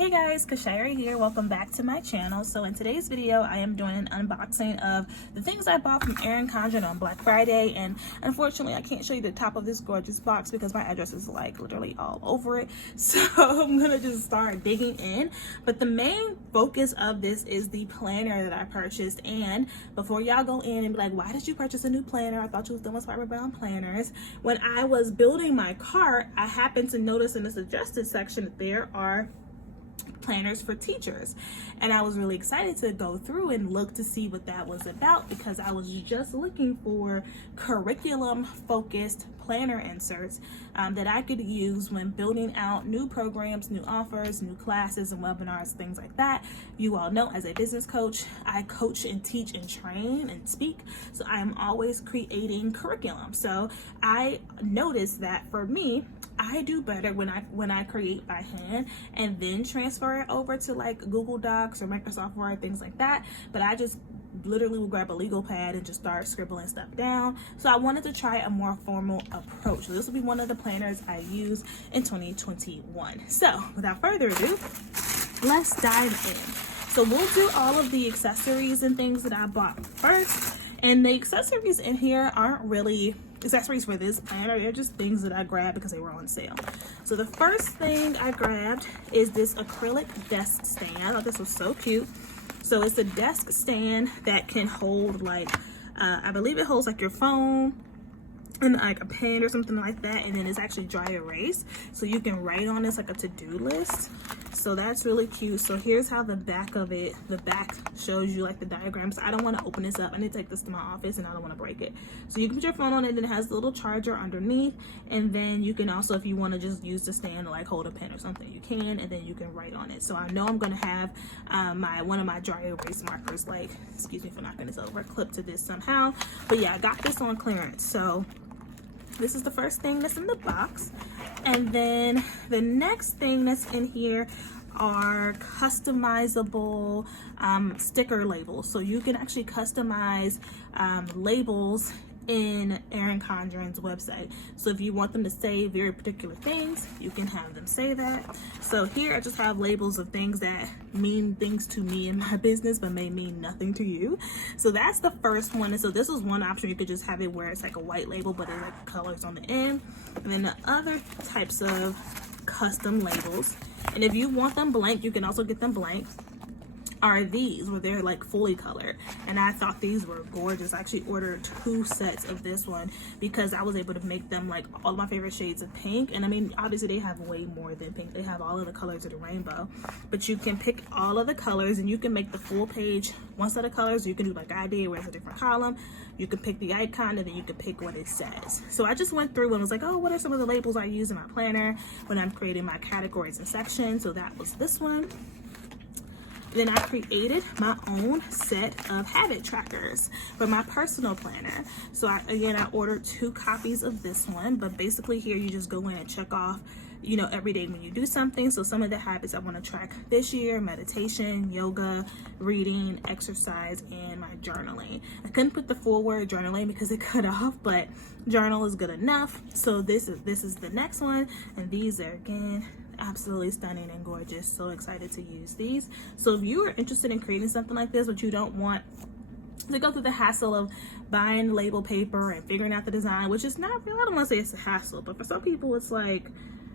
Hey guys, Kashira here. Welcome back to my channel. So in today's video, I am doing an unboxing of the things I bought from Erin Condren on Black Friday. And unfortunately, I can't show you the top of this gorgeous box because my address is like literally all over it. So I'm gonna just start digging in. But the main focus of this is the planner that I purchased. And before y'all go in and be like, why did you purchase a new planner? I thought you was done with fiber bound planners. When I was building my cart, I happened to notice in the suggested section that there are planners for teachers, and I was really excited to go through and look to see what that was about because I was just looking for curriculum focused planner inserts that I could use when building out new programs, new offers, new classes and webinars, things like that. You all know, as a business coach, I coach and teach and train and speak, so I am always creating curriculum. So I noticed that for me, I do better when I create by hand and then transfer it over to like Google Docs or Microsoft Word, things like that. But I just literally will grab a legal pad and just start scribbling stuff down. So I wanted to try a more formal approach. So this will be one of the planners I use in 2021. So without further ado, let's dive in. So we'll do all of the accessories and things that I bought first. And the accessories in here aren't really accessories for this planner. They're just things that I grabbed because they were on sale. So the first thing I grabbed is this acrylic desk stand. I thought this was so cute. So it's a desk stand that can hold like, I believe it holds like your phone and like a pen or something like that, and then it's actually dry erase, so you can write on this like a to-do list. So that's really cute. So here's how the back of it, the back shows you like the diagrams. I don't want to open this up. I need to take this to my office and I don't want to break it. So you can put your phone on it, and it has a little charger underneath, and then you can also, if you want to just use the stand to like hold a pen or something, you can, and then you can write on it. So I know I'm going to have one of my dry erase markers, like, excuse me for knocking this over, clipped to this somehow. But yeah, I got this on clearance. So this is the first thing that's in the box. And then the next thing that's in here are customizable sticker labels. So you can actually customize labels in Erin Condren's website. So if you want them to say very particular things, you can have them say that. So here I just have labels of things that mean things to me in my business but may mean nothing to you. So that's the first one. And so this is one option. You could just have it where it's like a white label but there's like colors on the end. And then the other types of custom labels, and if you want them blank, you can also get them blank, are these where they're like fully colored. And I thought these were gorgeous. I actually ordered 2 sets of this one because I was able to make them like all of my favorite shades of pink. And I mean, obviously they have way more than pink. They have all of the colors of the rainbow, but you can pick all of the colors and you can make the full page one set of colors. You can do like I did where it's a different column. You can pick the icon and then you can pick what it says. So I just went through and was like, oh, what are some of the labels I use in my planner when I'm creating my categories and sections? So that was this one. Then I created my own set of habit trackers for my personal planner. So I ordered 2 copies of this one, but basically here you just go in and check off, you know, every day when you do something. So some of the habits I want to track this year: meditation, yoga, reading, exercise, and my journaling. I couldn't put the full word journaling because it cut off, but journal is good enough. So this is the next one, and these are again absolutely stunning and gorgeous. So excited to use these. So if you are interested in creating something like this but you don't want to go through the hassle of buying label paper and figuring out the design, which is not real, I don't want to say it's a hassle, but for some people it's like,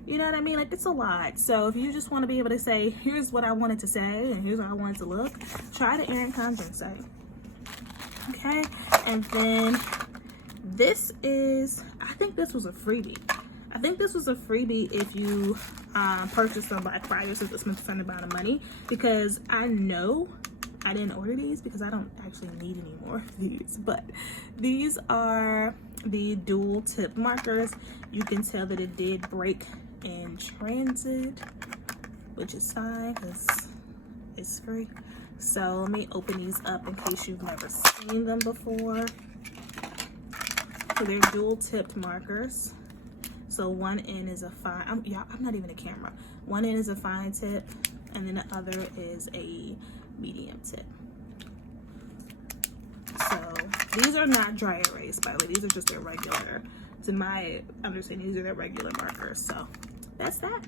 you know what I mean, like it's a lot. So if you just want to be able to say, here's what I wanted to say and here's how I want it to look, try the Erin Condren site. Okay, and then this is, I think this was a freebie. I think this was a freebie if you purchased on Black Friday, since it's spent a certain amount of money, because I know I didn't order these because I don't actually need any more of these, but these are the dual tip markers. You can tell that it did break in transit, which is fine because it's free. So let me open these up in case you've never seen them before. So they're dual tipped markers. So one end is a fine, I'm not even a camera. One end is a fine tip, and then the other is a medium tip. So these are not dry erase, by the way. These are just their regular, to my understanding, these are their regular markers. So that's that.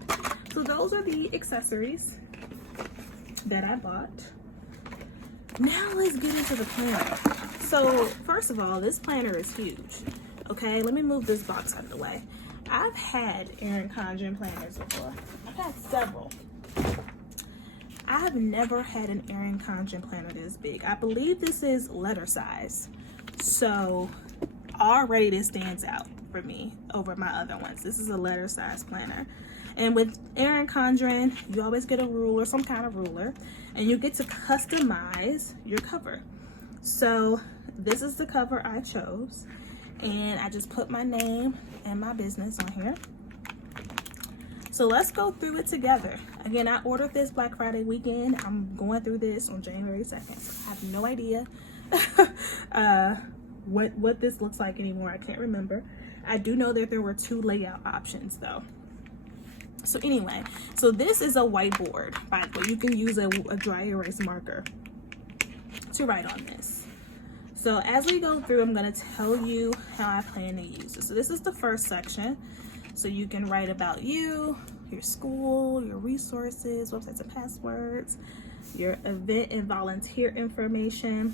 So those are the accessories that I bought. Now let's get into the planner. So first of all, this planner is huge. Okay, let me move this box out of the way. I've had Erin Condren planners before. I've had several. I have never had an Erin Condren planner this big. I believe this is letter size. So already this stands out for me over my other ones. This is a letter size planner. And with Erin Condren, you always get a ruler, some kind of ruler, and you get to customize your cover. So this is the cover I chose, and I just put my name and my business on here. So let's go through it together. Again, I ordered this Black Friday weekend. I'm going through this on January 2nd. I have no idea what this looks like anymore. I can't remember. I do know that there were 2 layout options though. So anyway, so this is a whiteboard, by the way. You can use a dry erase marker to write on this. So as we go through, I'm going to tell you how I plan to use it. So this is the first section. So you can write about you, your school, your resources, websites and passwords, your event and volunteer information.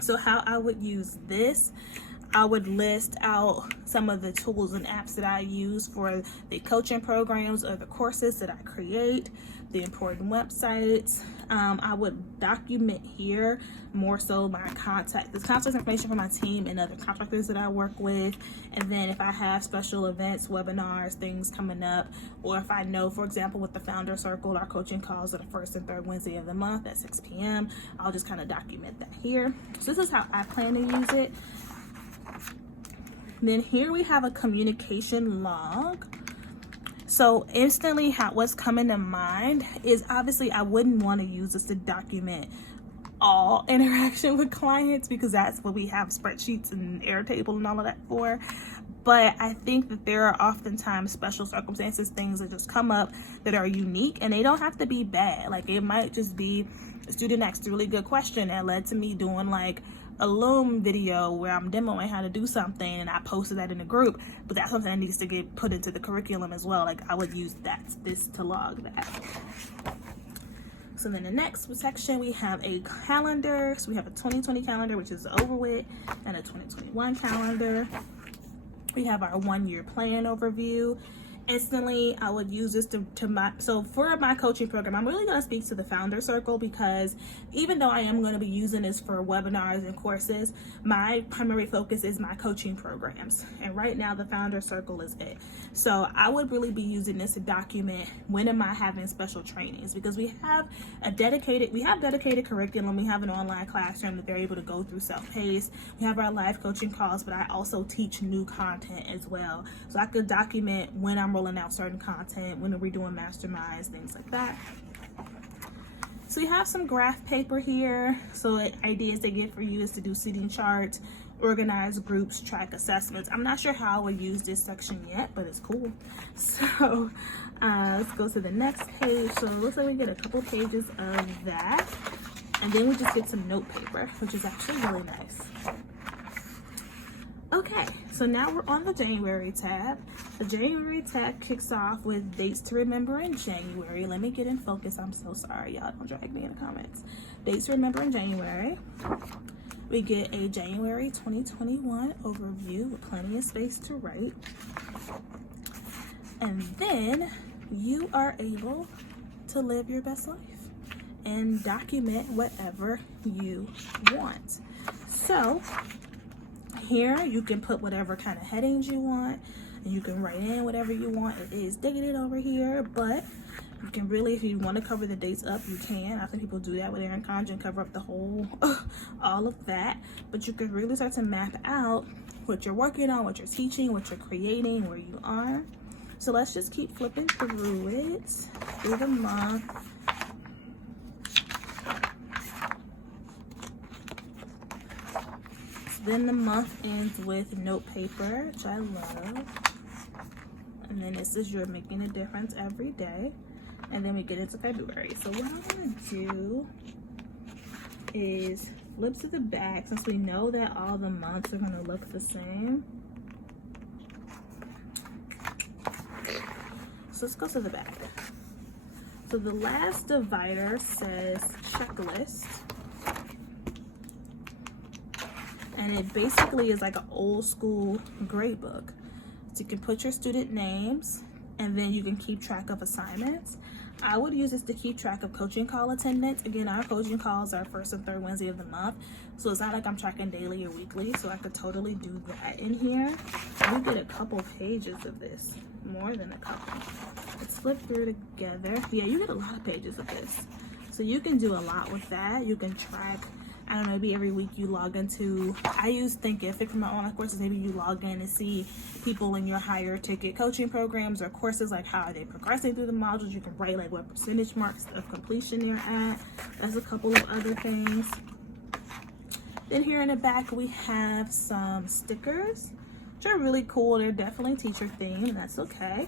So how I would use this, I would list out some of the tools and apps that I use for the coaching programs or the courses that I create, the important websites. I would document here more so my contact information for my team and other contractors that I work with. And then if I have special events, webinars, things coming up, or if I know, for example, with the Founder Circle, our coaching calls are the first and third Wednesday of the month at 6 p.m. I'll just kind of document that here. So this is how I plan to use it. Then here we have a communication log. So instantly what's coming to mind is obviously I wouldn't want to use this to document all interaction with clients, because that's what we have spreadsheets and Airtable and all of that for. But I think that there are oftentimes special circumstances, things that just come up that are unique, and they don't have to be bad. Like it might just be a student asked a really good question that led to me doing like a Loom video where I'm demoing how to do something, and I posted that in a group, but that's something that needs to get put into the curriculum as well. Like I would use this to log that. So then the next section, we have a calendar. So we have a 2020 calendar, which is over with, and a 2021 calendar. We have our 1-year plan overview. Instantly, I would use this so for my coaching program, I'm really going to speak to the Founder Circle, because even though I am going to be using this for webinars and courses, my primary focus is my coaching programs. And right now the Founder Circle is it. So I would really be using this to document when am I having special trainings, because we have dedicated curriculum. We have an online classroom that they're able to go through self-paced. We have our live coaching calls, but I also teach new content as well. So I could document when I'm rolling out certain content, when we're doing masterminds, things like that. So we have some graph paper here. So ideas they get for you is to do seating charts, organize groups, track assessments. I'm not sure how I would use this section yet, but it's cool. So let's go to the next page. So it looks like we get a couple pages of that, and then we just get some note paper, which is actually really nice. Okay, so now we're on the January tab. The January tab kicks off with dates to remember in January. Let me get in focus. I'm so sorry, y'all. Don't drag me in the comments. Dates to remember in January. We get a January 2021 overview with plenty of space to write. And then you are able to live your best life and document whatever you want. So here you can put whatever kind of headings you want, and you can write in whatever you want. It is dated over here, but you can really, if you want to cover the dates up, you can. I think people do that with Erin Condren, cover up the whole, all of that. But you can really start to map out what you're working on, what you're teaching, what you're creating, where you are. So let's just keep flipping through it, through the month. Then the month ends with note paper, which I love. And then this is you're making a difference every day. And then we get into February. So what I'm gonna do is flip to the back, since we know that all the months are gonna look the same. So let's go to the back. So the last divider says checklist. And it basically is like an old school grade book. So you can put your student names and then you can keep track of assignments. I would use this to keep track of coaching call attendance. Again, our coaching calls are first and third Wednesday of the month. So it's not like I'm tracking daily or weekly. So I could totally do that in here. You get a couple pages of this, more than a couple. Let's flip through together. Yeah, you get a lot of pages of this. So you can do a lot with that. You can track, I don't know, maybe every week you log into, I use Thinkific for my online courses. Maybe you log in and see people in your higher ticket coaching programs or courses, like how are they progressing through the modules. You can write like what percentage marks of completion they're at. That's a couple of other things. Then here in the back, we have some stickers, which are really cool. They're definitely teacher themed, and that's okay.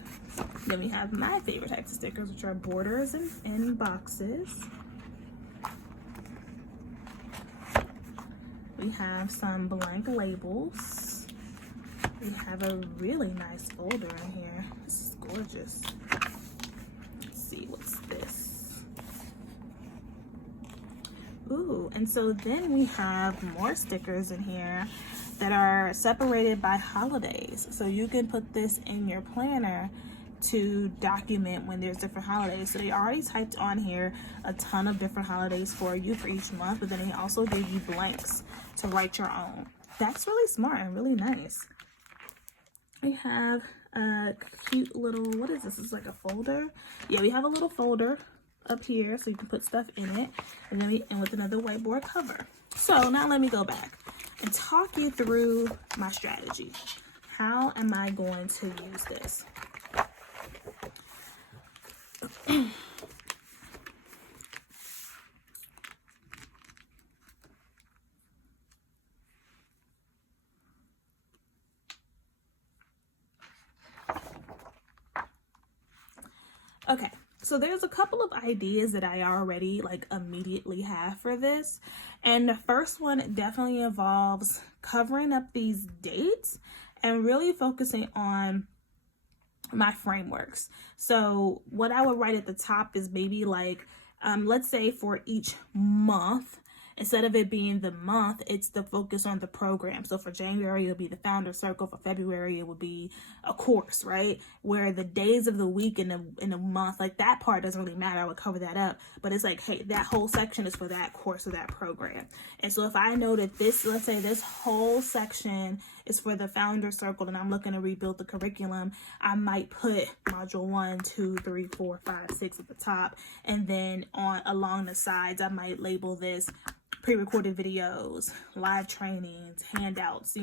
Then we have my favorite types of stickers, which are borders and boxes. We have some blank labels. We have a really nice folder in here. This is gorgeous. Let's see, what's this? Ooh, and so then we have more stickers in here that are separated by holidays. So you can put this in your planner to document when there's different holidays. So they already typed on here a ton of different holidays for you for each month, but then they also gave you blanks to write your own. That's really smart and really nice. We have a cute little, what is this? It's like a folder. Yeah, we have a little folder up here so you can put stuff in it, and then we end with another whiteboard cover. So now let me go back and talk you through my strategy. How am I going to use this? Okay, so there's a couple of ideas that I already like immediately have for this. And the first one definitely involves covering up these dates and really focusing on my frameworks. So what I would write at the top is maybe like, let's say for each month, instead of it being the month, it's the focus on the program. So for January, it'll be the founder circle. For February, it would be a course, right? Where the days of the week in the month, like that part doesn't really matter. I would cover that up. But it's like, hey, that whole section is for that course or that program. And so if I know that this, let's say this whole section is for the founder circle and I'm looking to rebuild the curriculum, I might put module 1, 2, 3, 4, 5, 6 at the top. And then along the sides, I might label this pre-recorded videos, live trainings, handouts,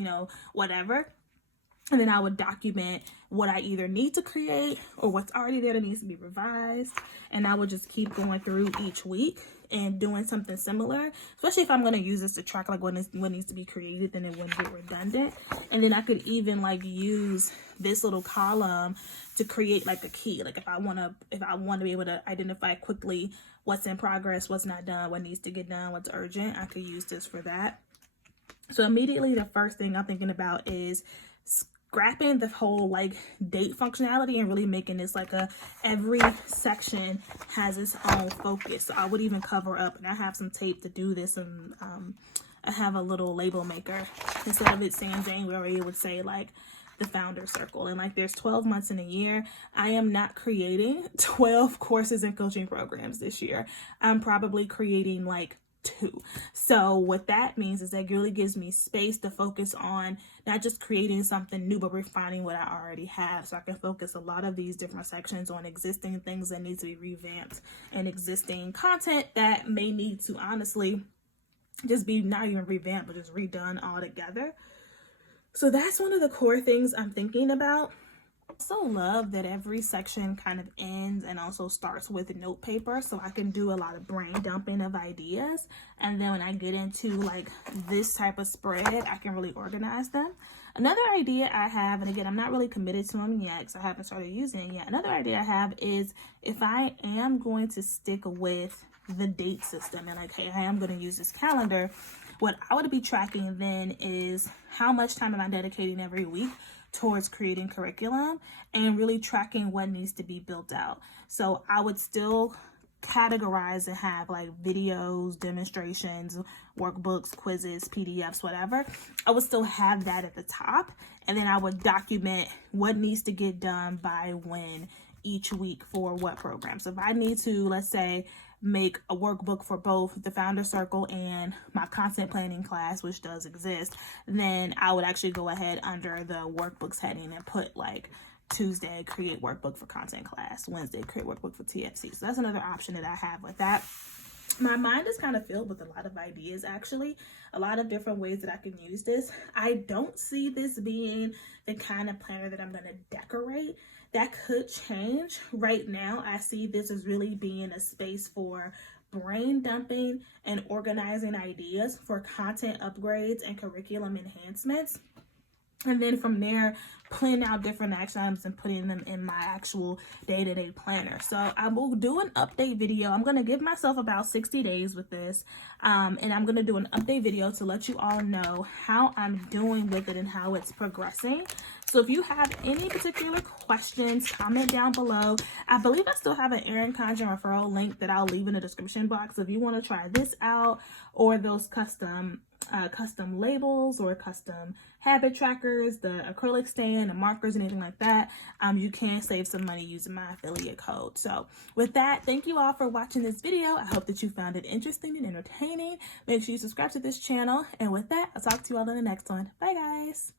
whatever. And then I would document what I either need to create or what's already there that needs to be revised. And I would just keep going through each week and doing something similar, especially if I'm going to use this to track like what needs to be created, then it wouldn't get redundant. And then I could even like use this little column to create like a key. Like if I want to be able to identify quickly what's in progress, what's not done, what needs to get done, what's urgent, I could use this for that. So immediately the first thing I'm thinking about is scrapping the whole like date functionality and really making this like every section has its own focus. So I would even cover up, and I have some tape to do this, and I have a little label maker. Instead of it saying January, it would say like the founder circle. And like there's 12 months in a year. I am not creating 12 courses and coaching programs this year. I'm probably creating like 2. So what that means is that it really gives me space to focus on not just creating something new, but refining what I already have. So I can focus a lot of these different sections on existing things that need to be revamped and existing content that may need to honestly just be not even revamped, but just redone altogether. So that's one of the core things I'm thinking about. I also love that every section kind of ends and also starts with note paper, so I can do a lot of brain dumping of ideas. And then when I get into like this type of spread, I can really organize them. Another idea I have, and again, I'm not really committed to them yet because I haven't started using it yet. Another idea I have is if I am going to stick with the date system and like, hey, I am going to use this calendar, what I would be tracking then is how much time am I dedicating every week towards creating curriculum and really tracking what needs to be built out. So I would still categorize and have like videos, demonstrations, workbooks, quizzes, PDFs, whatever. I would still have that at the top, and then I would document what needs to get done by when each week for what program. So if I need to, let's say, make a workbook for both the Founder Circle and my content planning class, which does exist, then I would actually go ahead under the workbooks heading and put like Tuesday, create workbook for content class, Wednesday, create workbook for TFC. So that's another option that I have with that. My mind is kind of filled with a lot of ideas, actually, a lot of different ways that I can use this. I don't see this being the kind of planner that I'm going to decorate. That could change. Right now, I see this as really being a space for brain dumping and organizing ideas for content upgrades and curriculum enhancements. And then from there, planning out different action items and putting them in my actual day-to-day planner. So I will do an update video. I'm going to give myself about 60 days with this. And I'm going to do an update video to let you all know how I'm doing with it and how it's progressing. So if you have any particular questions, comment down below. I believe I still have an Erin Condren referral link that I'll leave in the description box. So if you want to try this out, or those custom labels or custom habit trackers, the acrylic stand, the markers, anything like that, you can save some money using my affiliate code. So with that, thank you all for watching this video. I hope that you found it interesting and entertaining. Make sure you subscribe to this channel. And with that, I'll talk to you all in the next one. Bye, guys.